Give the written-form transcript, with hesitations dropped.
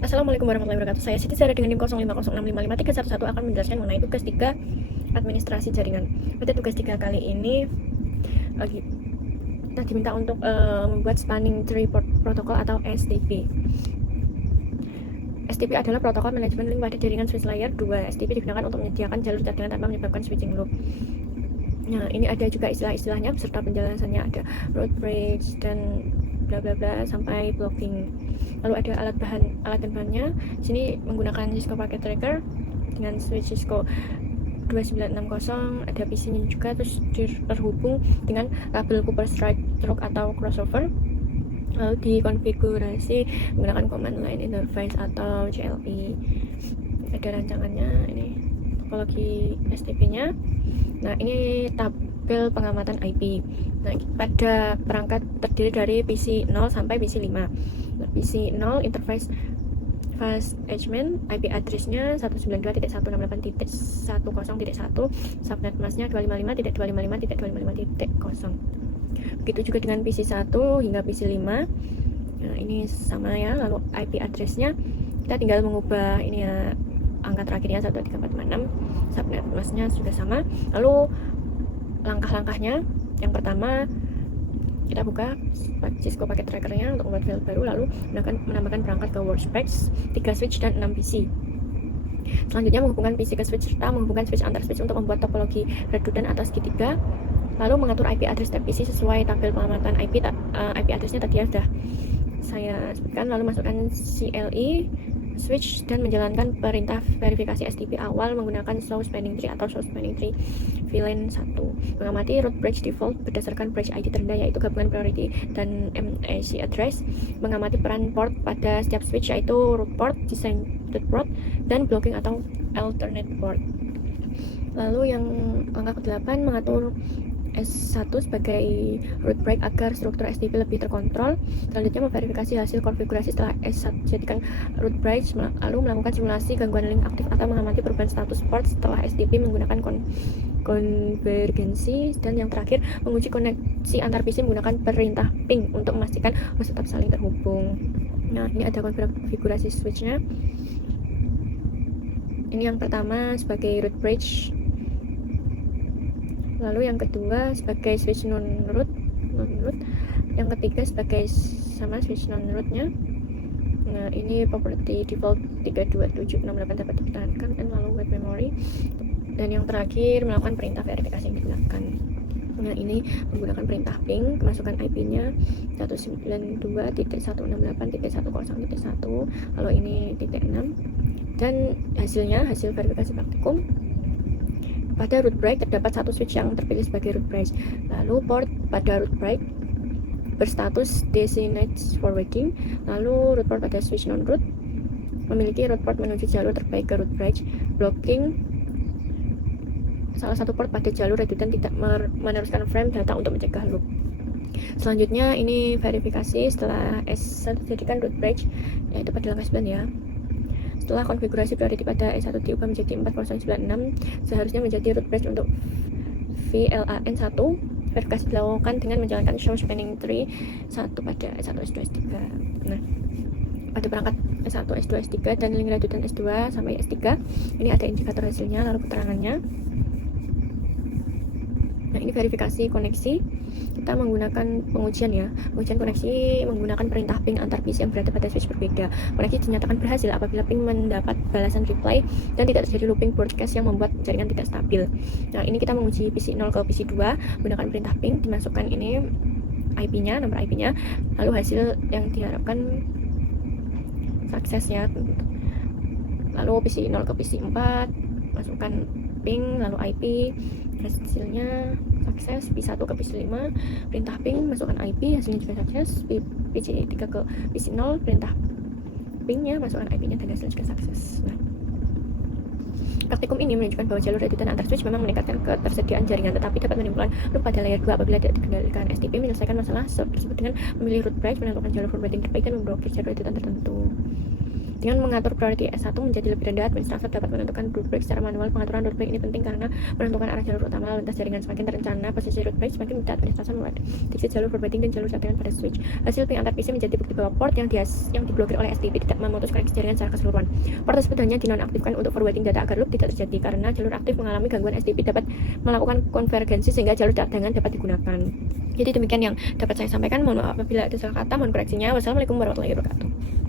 Assalamualaikum warahmatullahi wabarakatuh. Saya Siti Sarah dengan NIM 0506555311 akan menjelaskan mengenai tugas 3 administrasi jaringan. Pada tugas 3 kali ini kita diminta untuk membuat spanning tree protokol atau SDP. SDP adalah protokol manajemen link pada jaringan switch layer 2. SDP digunakan untuk menyediakan jalur jaringan tanpa menyebabkan switching loop. Nah, ini ada juga istilah-istilahnya beserta penjelasannya, ada road bridge dan bla bla bla sampai blocking. Lalu ada alat dan bahannya. Di sini menggunakan Cisco Packet Tracker dengan switch Cisco 2960, ada PC-nya juga, terus terhubung dengan kabel Cooper Stroke atau crossover. Lalu dikonfigurasi menggunakan command line interface atau CLI. Ada rancangannya, ini topologi STP-nya. Nah, ini tabel pengamatan IP. Nah, pada perangkat terdiri dari PC 0 sampai PC 5. Nah, PC 0 interface fast admin, IP address-nya 192.168.10.1, subnet mask-nya 255.255.255.0. Begitu juga dengan PC 1 hingga PC 5. Nah, ini sama ya. Lalu IP address-nya kita tinggal mengubah ini ya, angka terakhirnya 12346. Subnet mask-nya juga sama. Lalu langkah-langkahnya, yang pertama kita buka Cisco Packet Tracker-nya untuk membuat file baru, lalu menambahkan perangkat ke workspace, 3 switch dan 6 PC. Selanjutnya menghubungkan PC ke switch serta menghubungkan switch antar switch untuk membuat topologi redundant atau segitiga. Lalu mengatur IP address setiap PC sesuai tabel pengamatan IP address-nya tadi ya sudah saya sebutkan. Lalu masukkan CLI switch dan menjalankan perintah verifikasi SDP awal menggunakan slow spanning tree atau slow spanning tree VLAN 1. Mengamati root bridge default berdasarkan bridge ID terendah yaitu gabungan priority dan MAC address. Mengamati peran port pada setiap switch yaitu root port, designated port, dan blocking atau alternate port. Lalu yang langkah ke-8 mengatur S1 sebagai root break agar struktur SDP lebih terkontrol. Selanjutnya memverifikasi hasil konfigurasi setelah S1 jadikan root break, lalu melakukan simulasi gangguan link aktif atau mengamati perubahan status port setelah SDP menggunakan konvergensi. Dan yang terakhir menguji koneksi antar PC menggunakan perintah ping untuk memastikan harus tetap saling terhubung. Nah, ini ada konfigurasi switchnya. Ini yang pertama sebagai root bridge, lalu yang kedua sebagai switch non-root, yang ketiga sebagai sama switch non-rootnya. Nah, ini property default 32768 dapat dipertahankan, dan lalu web memory, dan yang terakhir melakukan perintah verifikasi yang digunakan. Nah, ini menggunakan perintah ping, masukkan IP-nya 192.168.10.1, lalu ini titik 6, dan hasil verifikasi praktikum. Pada root break terdapat satu switch yang terpilih sebagai root break. Lalu port pada root break berstatus designated forwarding. Lalu root port pada switch non-root memiliki root port menuju jalur terbaik ke root break. Blocking salah satu port pada jalur redundant tidak meneruskan frame data untuk mencegah loop. Selanjutnya ini verifikasi setelah S1 jadikan root break, yaitu pada langkah 9 ya. Setelah konfigurasi priority pada S1 diubah menjadi 4096, seharusnya menjadi root bridge untuk VLAN 1. Verifikasi dilakukan dengan menjalankan show spanning tree 1 pada S1, S2, S3. Nah, pada perangkat S1, S2, S3 dan link redundant S2 sampai S3, ini ada indikator hasilnya lalu keterangannya. Nah, ini verifikasi koneksi. Kita menggunakan pengujian koneksi menggunakan perintah ping antar PC yang berada pada switch berbeda. Koneksi dinyatakan berhasil apabila ping mendapat balasan reply dan tidak terjadi looping broadcast yang membuat jaringan tidak stabil. Nah, ini kita menguji PC 0 ke PC 2 menggunakan perintah ping, dimasukkan ini IP-nya, nomor IP-nya, lalu hasil yang diharapkan suksesnya. Lalu PC 0 ke PC 4 masukkan ping, lalu IP, hasilnya sukses. PC 1 ke PC 5 perintah ping, masukkan IP, hasilnya juga sukses. PC 3 ke PC 0 perintah pingnya, masukkan IP-nya, dan hasilnya juga sukses. Nah, praktikum ini menunjukkan bahwa jalur redundant antar switch memang meningkatkan ketersediaan jaringan, tetapi dapat menimbulkan loop pada layer 2 apabila tidak dikendalikan. SDP menyelesaikan masalah tersebut dengan memilih root bridge, menentukan jalur forwarding terbaik, dan memblokir jalur redundant tertentu. Dengan mengatur priority S1 menjadi lebih rendah, administrator dapat menentukan route break secara manual. Pengaturan route break ini penting karena menentukan arah jalur utama lalu lintas jaringan. Semakin terencana posisi route break, semakin mudah administrator memprediksi jalur forwarding dan jalur cadangan pada switch. Hasil ping antar PC menjadi bukti bahwa port yang diblokir oleh STP tidak memutus koneksi jaringan secara keseluruhan. Port tersebut hanya dinonaktifkan untuk forwarding data agar loop tidak terjadi. Karena jalur aktif mengalami gangguan, STP dapat melakukan konvergensi sehingga jalur cadangan dapat digunakan. Jadi demikian yang dapat saya sampaikan. Mohon maaf apabila ada salah kata, mohon koreksinya. Wassalamualaikum warahmatullahi wabarakatuh.